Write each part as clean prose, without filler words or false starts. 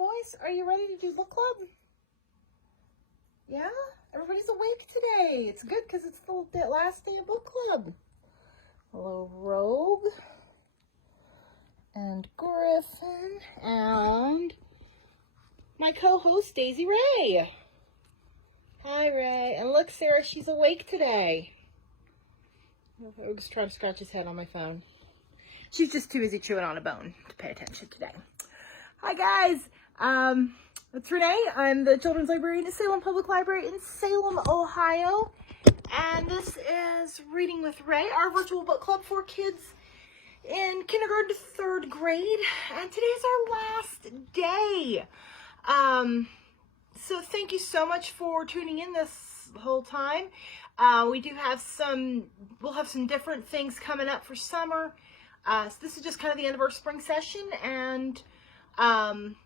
boys? Are you ready to do book club? Yeah? Everybody's awake today. It's good because it's the last day of book club. Hello, Rogue. And Griffin. And my co-host, Daisy Ray. Hi, Ray. And look, Sarah, she's awake today. Rogue's trying to scratch his head on my phone. She's just too busy chewing on a bone to pay attention today. Hi, guys. It's Renee. I'm the children's librarian at Salem Public Library in Salem, Ohio. And this is Reading with Ray, our virtual book club for kids in kindergarten to 3rd grade. And today's our last day. So thank you so much for tuning in this whole time. We do have we'll have some different things coming up for summer. So this is just kind of the end of our spring session, and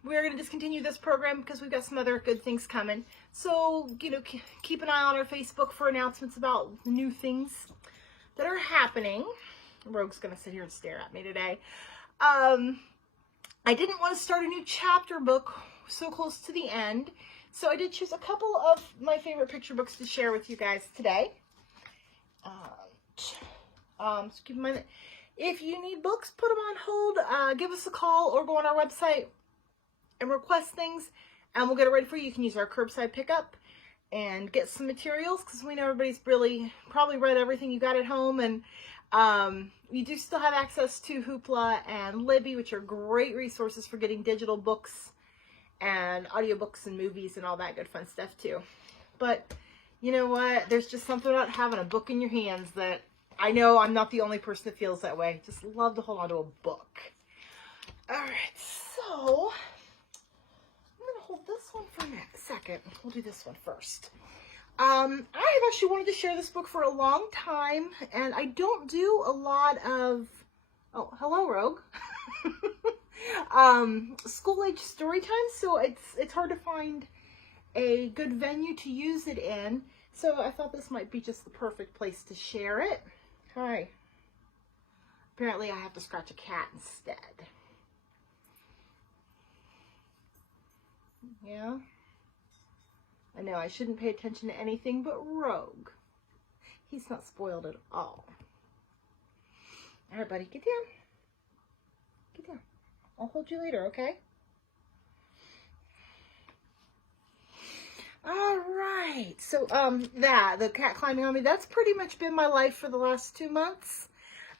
we're going to discontinue this program because we've got some other good things coming. So, you know, keep an eye on our Facebook for announcements about the new things that are happening. Rogue's going to sit here and stare at me today. I didn't want to start a new chapter book so close to the end, so I did choose a couple of my favorite picture books to share with you guys today. So keep in mind that if you need books, put them on hold, give us a call or go on our website and request things, and we'll get it ready for you. You can use our curbside pickup and get some materials, because we know everybody's probably read everything you got at home, and you do still have access to Hoopla and Libby, which are great resources for getting digital books and audiobooks and movies and all that good fun stuff too. But you know what? There's just something about having a book in your hands that I know I'm not the only person that feels that way. Just love to hold on to a book. All right, so I'm going to hold this one for a second. We'll do this one first. I have actually wanted to share this book for a long time, and I don't do a lot of, oh, hello, Rogue. School-age story time, so it's hard to find a good venue to use it in. So I thought this might be just the perfect place to share it. Hi. Apparently I have to scratch a cat instead. Yeah. I know I shouldn't pay attention to anything but Rogue. He's not spoiled at all. All right, buddy, get down. Get down. I'll hold you later, okay? All right, so the cat climbing on me, that's pretty much been my life for the last 2 months.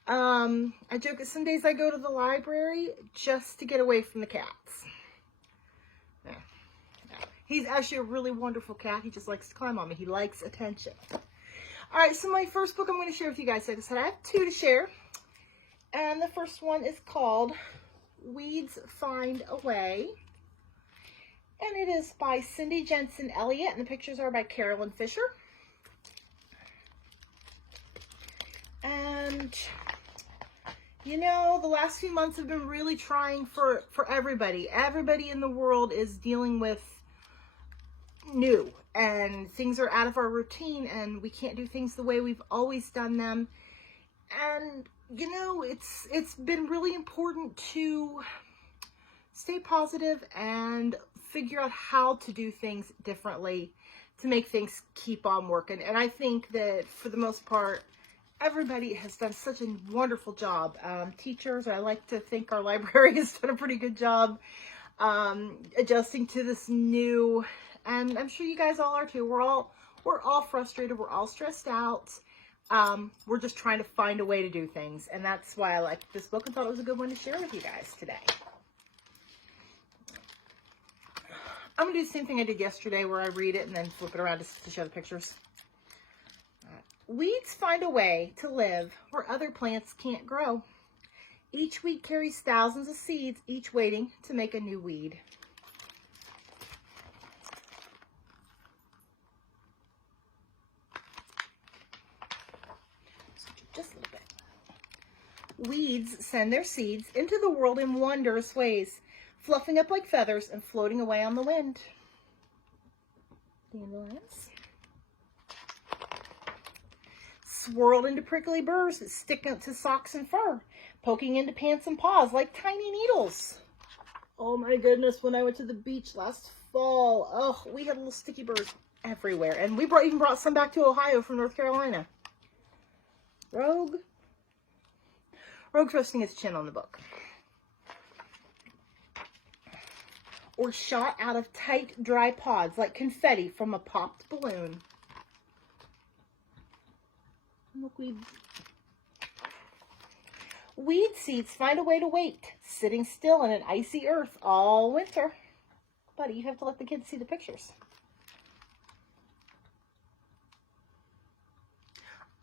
I joke that some days I go to the library just to get away from the cats. Yeah. He's actually a really wonderful cat. He just likes to climb on me. He likes attention. All right, so my first book I'm going to share with you guys, like I said, I have 2 to share. And the first one is called Weeds Find a Way. And it is by Cindy Jensen Elliott, and the pictures are by Carolyn Fisher. And, you know, the last few months have been really trying for everybody. Everybody in the world is dealing with new, and things are out of our routine, and we can't do things the way we've always done them. And, you know, it's been really important to stay positive and figure out how to do things differently to make things keep on working. And I think that for the most part, everybody has done such a wonderful job. Teachers, I like to think our library has done a pretty good job adjusting to this new, and I'm sure you guys all are too. We're all frustrated. We're all stressed out. We're just trying to find a way to do things. And that's why I liked this book and thought it was a good one to share with you guys today. I'm going to do the same thing I did yesterday, where I read it and then flip it around to show the pictures. Weeds find a way to live where other plants can't grow. Each weed carries thousands of seeds, each waiting to make a new weed. Just a little bit. Weeds send their seeds into the world in wondrous ways, fluffing up like feathers and floating away on the wind. Dandelions. Swirled into prickly burrs that stick out to socks and fur, poking into pants and paws like tiny needles. Oh my goodness, when I went to the beach last fall, oh, we had little sticky birds everywhere. And we even brought some back to Ohio from North Carolina. Rogue's resting its chin on the book. Or shot out of tight, dry pods like confetti from a popped balloon. Look, weed seeds find a way to wait, sitting still in an icy earth all winter. Buddy, you have to let the kids see the pictures.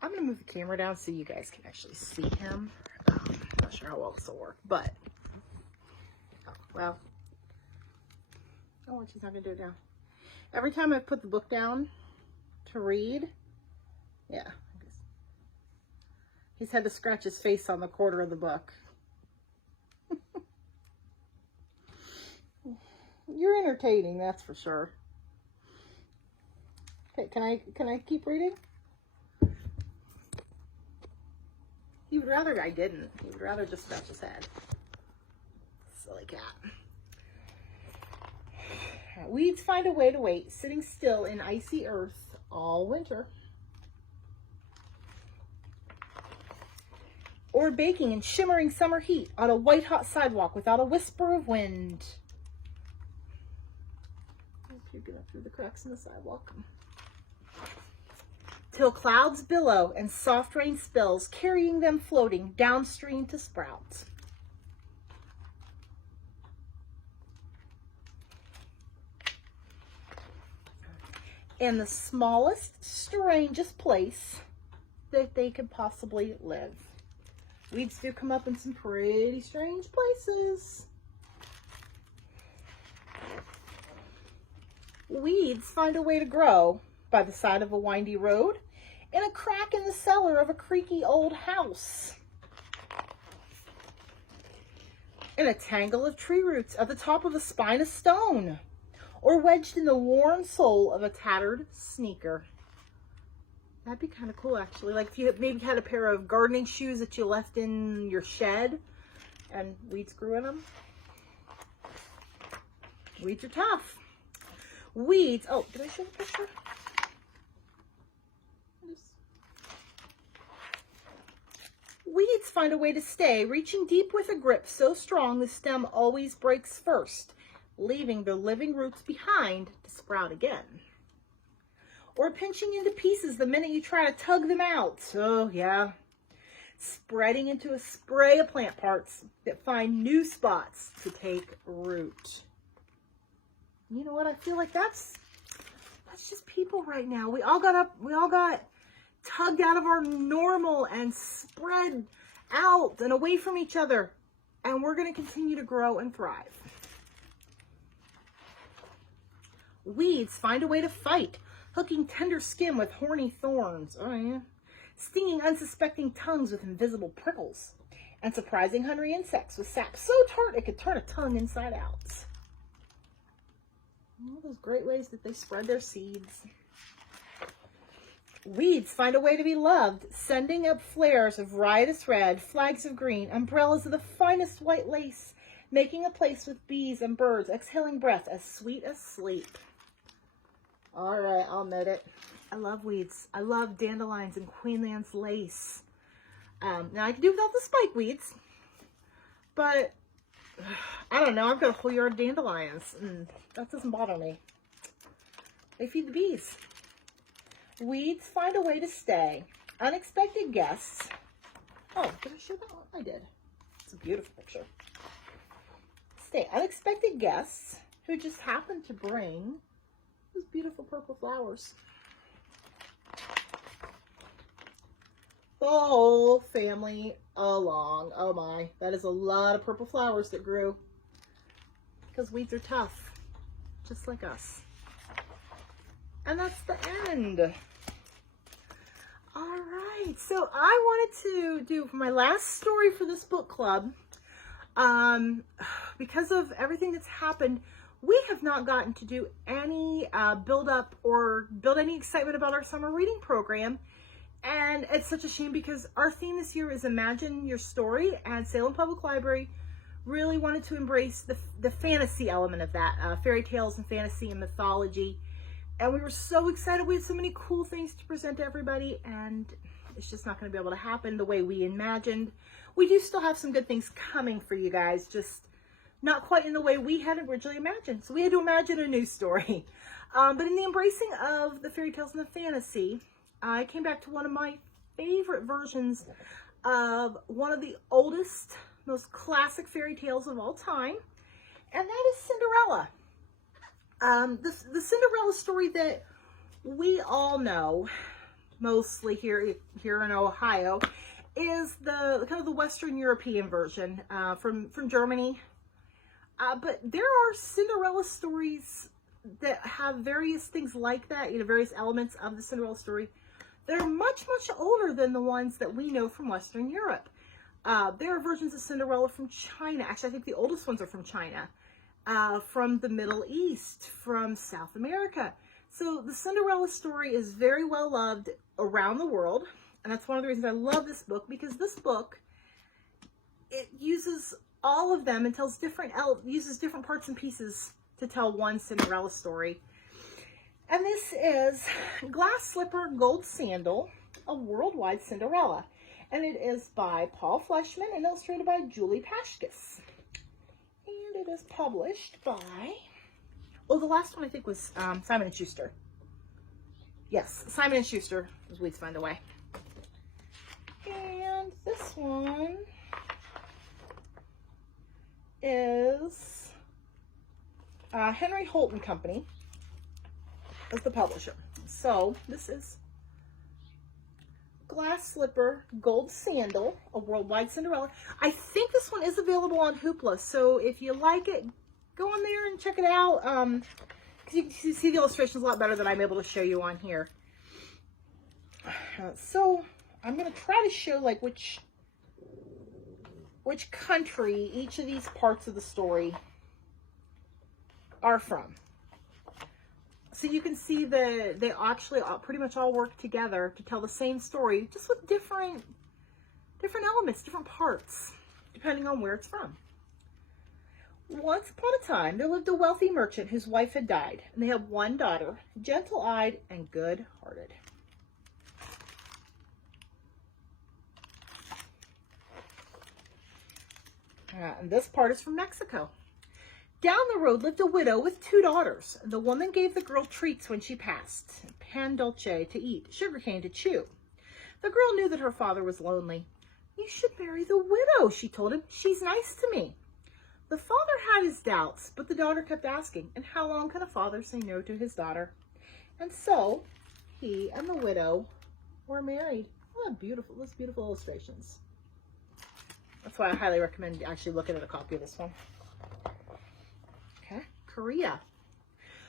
I'm going to move the camera down so you guys can actually see him. I'm not sure how well this will work, but, oh, well, oh, she's not going to do it now. Every time I put the book down to read, yeah, he's had to scratch his face on the corner of the book. You're entertaining, that's for sure. Okay, can I keep reading? He would rather I didn't. He would rather just scratch his head. Silly cat. Weeds find a way to wait, sitting still in icy earth all winter. Or baking in shimmering summer heat on a white-hot sidewalk without a whisper of wind. Peeking up through the cracks in the sidewalk. Till clouds billow and soft rain spills, carrying them floating downstream to sprout. In the smallest, strangest place that they could possibly live. Weeds do come up in some pretty strange places. Weeds find a way to grow by the side of a windy road, in a crack in the cellar of a creaky old house, in a tangle of tree roots at the top of a spine of stone, or wedged in the worn sole of a tattered sneaker. That'd be kind of cool, actually. Like if you maybe had a pair of gardening shoes that you left in your shed and weeds grew in them. Weeds are tough. Weeds, oh, did I show the picture? Weeds find a way to stay, reaching deep with a grip so strong the stem always breaks first, leaving their living roots behind to sprout again. Or pinching into pieces the minute you try to tug them out. Oh, yeah. Spreading into a spray of plant parts that find new spots to take root. You know what? I feel like that's just people right now. We all got tugged out of our normal and spread out and away from each other. And we're going to continue to grow and thrive. Weeds find a way to fight, hooking tender skin with horny thorns. Oh, yeah. Stinging unsuspecting tongues with invisible prickles. And surprising hungry insects with sap so tart it could turn a tongue inside out. All those great ways that they spread their seeds. Weeds find a way to be loved, sending up flares of riotous red, flags of green, umbrellas of the finest white lace, making a place with bees and birds, exhaling breath as sweet as sleep. All right, I'll admit it. I love weeds. I love dandelions and Queenland's lace. Now, I can do without the spike weeds, but I don't know. I've got a whole yard of dandelions, and that doesn't bother me. They feed the bees. Weeds find a way to stay. Unexpected guests. Oh, did I show that one? I did. It's a beautiful picture. Stay. Unexpected guests who just happen to bring those beautiful purple flowers. The whole family along. Oh my, that is a lot of purple flowers that grew. Because weeds are tough, just like us. And that's the end. All right, so I wanted to do my last story for this book club. Because of everything that's happened, we have not gotten to do any build up or build any excitement about our summer reading program. And it's such a shame because our theme this year is Imagine Your Story, and Salem Public Library really wanted to embrace the fantasy element of that, fairy tales and fantasy and mythology. And we were so excited. We had so many cool things to present to everybody, and it's just not going to be able to happen the way we imagined. We do still have some good things coming for you guys, just not quite in the way we had originally imagined. So we had to imagine a new story. But in the embracing of the fairy tales and the fantasy, I came back to one of my favorite versions of one of the oldest, most classic fairy tales of all time, and that is Cinderella. The Cinderella story that we all know, mostly here in Ohio, is the kind of the Western European version from Germany. But there are Cinderella stories that have various things like that, various elements of the Cinderella story that are much, much older than the ones that we know from Western Europe. There are versions of Cinderella from China. Actually, I think the oldest ones are from China. From the Middle East, from South America. So the Cinderella story is very well loved around the world. And that's one of the reasons I love this book, because this book, it uses all of them and uses different parts and pieces to tell one Cinderella story. And this is Glass Slipper, Gold Sandal, A Worldwide Cinderella. And it is by Paul Fleischman and illustrated by Julie Pashkus. And it is published by, the last one I think was Simon & Schuster. Yes, Simon & Schuster, as Weeds Find a Way. And this one is Henry Holt and Company as the publisher. So this is Glass Slipper, Gold Sandal, A Worldwide Cinderella. I think this one is available on Hoopla, so if you like it, go on there and check it out. Because you can see the illustrations a lot better than I'm able to show you on here. So I'm going to try to show like which country each of these parts of the story are from. So you can see that they actually pretty much all work together to tell the same story, just with different elements, different parts, depending on where it's from. Once upon a time, there lived a wealthy merchant whose wife had died, and they had one daughter, gentle-eyed and good-hearted. And this part is from Mexico. Down the road lived a widow with 2 daughters. The woman gave the girl treats when she passed, pan dulce to eat, sugarcane to chew. The girl knew that her father was lonely. You should marry the widow, she told him. She's nice to me. The father had his doubts, but the daughter kept asking, and how long can a father say no to his daughter? And so he and the widow were married. Oh, beautiful, those beautiful illustrations. That's why I highly recommend actually looking at a copy of this one. Korea.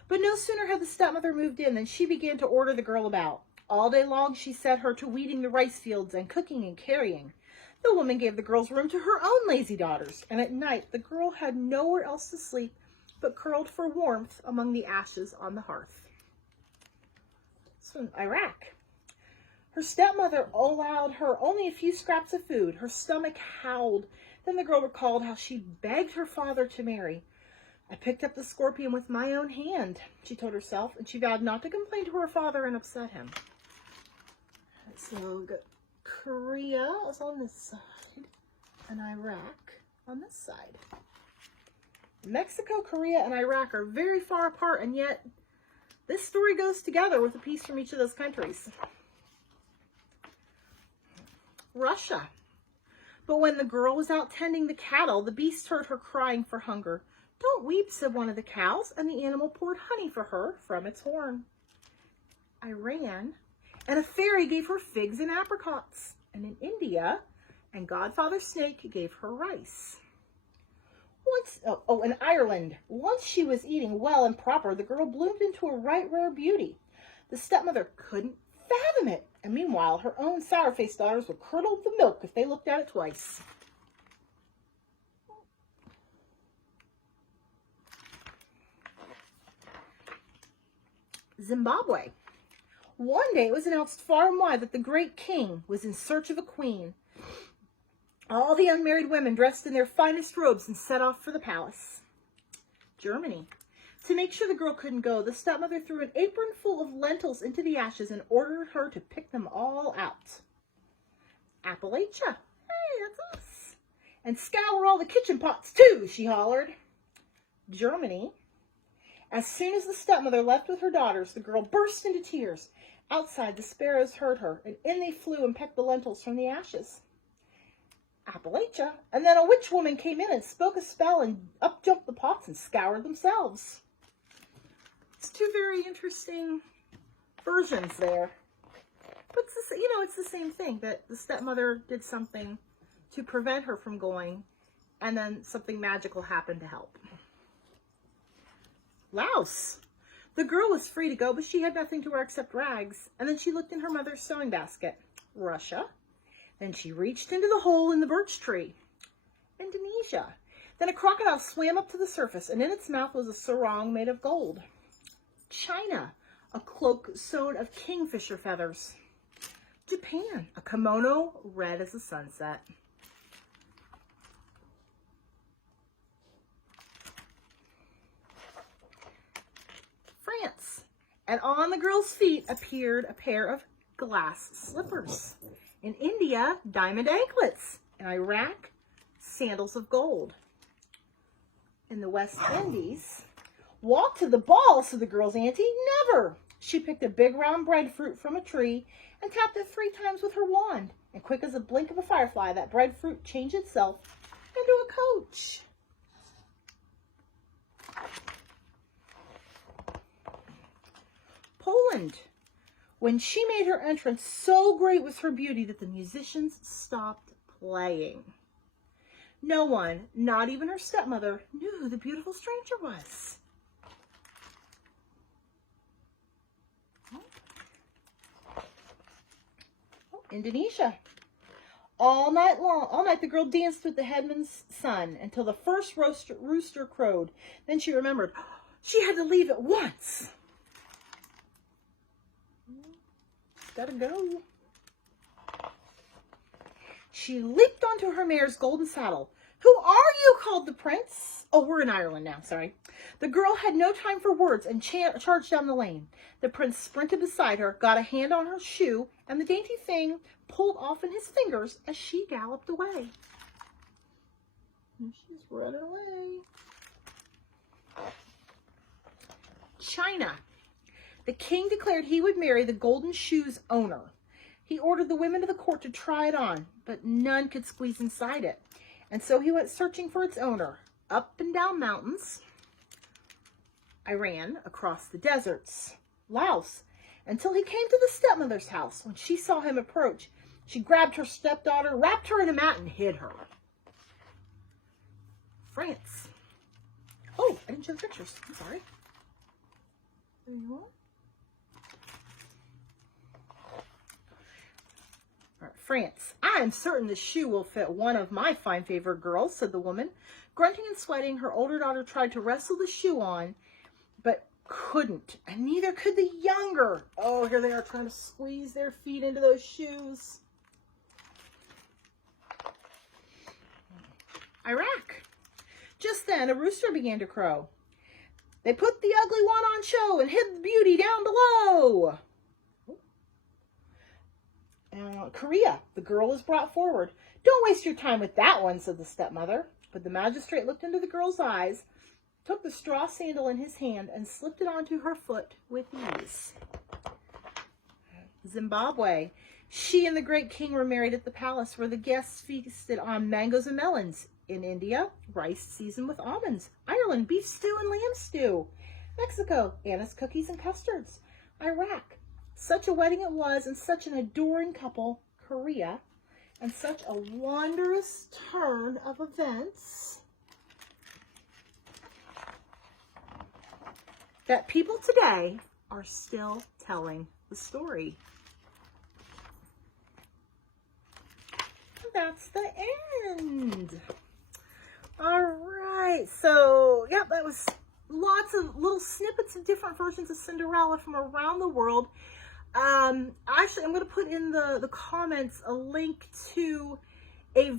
But no sooner had the stepmother moved in than she began to order the girl about. All day long she set her to weeding the rice fields and cooking and carrying. The woman gave the girl's room to her own lazy daughters, and at night the girl had nowhere else to sleep but curled for warmth among the ashes on the hearth. It's from Iraq. Her stepmother allowed her only a few scraps of food. Her stomach howled. Then the girl recalled how she begged her father to marry. I picked up the scorpion with my own hand, she told herself, and she vowed not to complain to her father and upset him. So we've got Korea is on this side, and Iraq on this side. Mexico, Korea, and Iraq are very far apart, and yet this story goes together with a piece from each of those countries. Russia. But when the girl was out tending the cattle, the beast heard her crying for hunger. Don't weep, said one of the cows, and the animal poured honey for her from its horn. Iran, and a fairy gave her figs and apricots. And in India, and Godfather Snake gave her rice. In Ireland, once she was eating well and proper, the girl bloomed into a right rare beauty. The stepmother couldn't fathom it, and meanwhile, her own sour-faced daughters would curdle the milk if they looked at it twice. Zimbabwe. One day it was announced far and wide that the great king was in search of a queen. All the unmarried women dressed in their finest robes and set off for the palace. Germany. To make sure the girl couldn't go, the stepmother threw an apron full of lentils into the ashes and ordered her to pick them all out. Appalachia. Hey, that's us. And scour all the kitchen pots too, she hollered. Germany. As soon as the stepmother left with her daughters, the girl burst into tears. Outside, the sparrows heard her, and in they flew and pecked the lentils from the ashes. Appalachia. And then a witch woman came in and spoke a spell, and up jumped the pots and scoured themselves. It's two very interesting versions there. But it's the, it's the same thing, that the stepmother did something to prevent her from going, and then something magical happened to help. Laos. The girl was free to go, but she had nothing to wear except rags. And then she looked in her mother's sewing basket. Russia. Then she reached into the hole in the birch tree. Indonesia. Then a crocodile swam up to the surface, and in its mouth was a sarong made of gold. China. A cloak sewn of kingfisher feathers. Japan. A kimono red as the sunset. France. And on the girl's feet appeared a pair of glass slippers. In India, diamond anklets. In Iraq, sandals of gold. In the West Indies, walk to the ball, said the girl's auntie. Never. She picked a big round breadfruit from a tree and tapped it 3 times with her wand. And quick as a blink of a firefly, that breadfruit changed itself into a coach. Poland. When she made her entrance, so great was her beauty that the musicians stopped playing. No one, not even her stepmother, knew who the beautiful stranger was. Indonesia. All night the girl danced with the headman's son until the first rooster crowed. Then she remembered she had to leave at once. Gotta go. She leaped onto her mare's golden saddle. Who are you? Called the prince. Oh, we're in Ireland now, sorry. The girl had no time for words and charged down the lane. The prince sprinted beside her, got a hand on her shoe, and the dainty thing pulled off in his fingers as she galloped away. And she's running away. China. The king declared he would marry the golden shoe's owner. He ordered the women of the court to try it on, but none could squeeze inside it. And so he went searching for its owner, up and down mountains, Iran, across the deserts, Laos, until he came to the stepmother's house. When she saw him approach, she grabbed her stepdaughter, wrapped her in a mat, and hid her. France. Oh, I didn't show the pictures. I'm sorry. There you are. France. I'm certain the shoe will fit one of my fine favored girls, said the woman. Grunting and sweating, her older daughter tried to wrestle the shoe on, but couldn't, and neither could the younger. Oh, here they are trying to squeeze their feet into those shoes. Iraq. Just then, a rooster began to crow. They put the ugly one on show and hid the beauty down below. Korea. The girl was brought forward. Don't waste your time with that one, said the stepmother. But the magistrate looked into the girl's eyes, took the straw sandal in his hand, and slipped it onto her foot with ease. Zimbabwe. She and the great king were married at the palace, where the guests feasted on mangoes and melons. In India, rice seasoned with almonds. Ireland, beef stew and lamb stew. Mexico, anise cookies and custards. Iraq, such a wedding it was, and such an adoring couple. Korea, and such a wondrous turn of events that people today are still telling the story. And that's the end. All right, so yeah, that was lots of little snippets of different versions of Cinderella from around the world. Actually, I'm going to put in the comments a link to a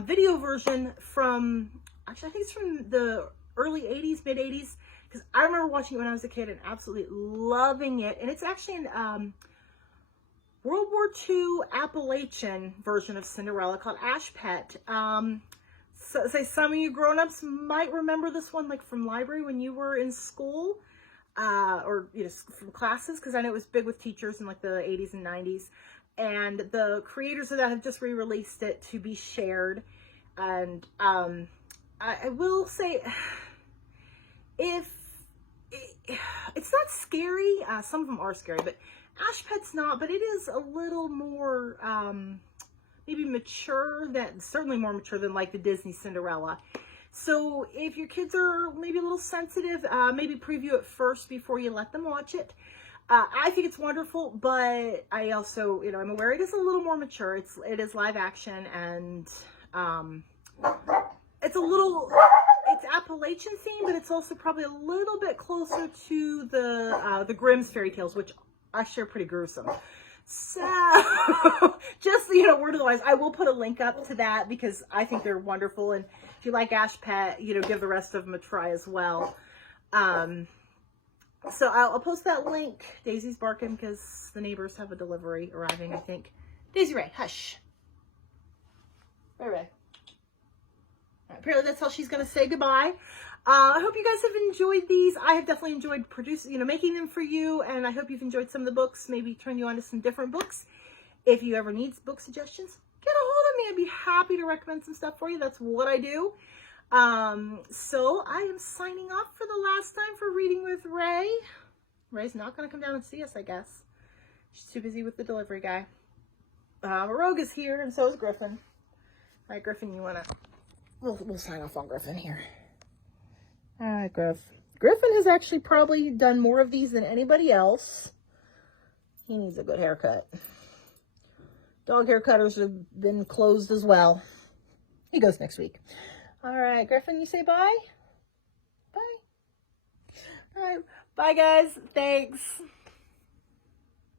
video version from, actually I think it's from the early 80s, mid 80s, because I remember watching it when I was a kid and absolutely loving it. And it's actually an World War II Appalachian version of Cinderella called Ash Pet. So say some of you grown-ups might remember this one, like from library when you were in school, or you know, from classes, because I know it was big with teachers in like the 80s and 90s. And the creators of that have just re-released it to be shared. And I will say, if it's not scary, some of them are scary, but Ash Pet's not, but it is a little more maybe mature, certainly more mature than like the Disney Cinderella. So if your kids are maybe a little sensitive, maybe preview it first before you let them watch it. I think it's wonderful, but I also, you know, I'm aware it is a little more mature. It is live action, and it's Appalachian theme, but it's also probably a little bit closer to the Grimm's fairy tales, which actually are pretty gruesome. So, just, you know, word of the wise, I will put a link up to that because I think they're wonderful. And if you like Ash Pet, you know, give the rest of them a try as well. So I'll post that link. Daisy's barking because the neighbors have a delivery arriving, I think. Daisy Ray, hush. Ray Ray. Apparently that's how she's going to say goodbye. I hope you guys have enjoyed these. I have definitely enjoyed making them for you, and I hope you've enjoyed some of the books, maybe turn you on to some different books. If you ever need book suggestions, get a hold of me. I'd be happy to recommend some stuff for you. That's what I do. So I am signing off for the last time for Reading with Ray. Ray's not going to come down and see us, I guess. She's too busy with the delivery guy. Rogue is here, and so is Griffin. All right, Griffin, you want to... We'll sign off on Griffin here. All right, Griff. Griffin has actually probably done more of these than anybody else. He needs a good haircut. Dog haircutters have been closed as well. He goes next week. All right, Griffin, you say bye? Bye. All right, bye, guys. Thanks.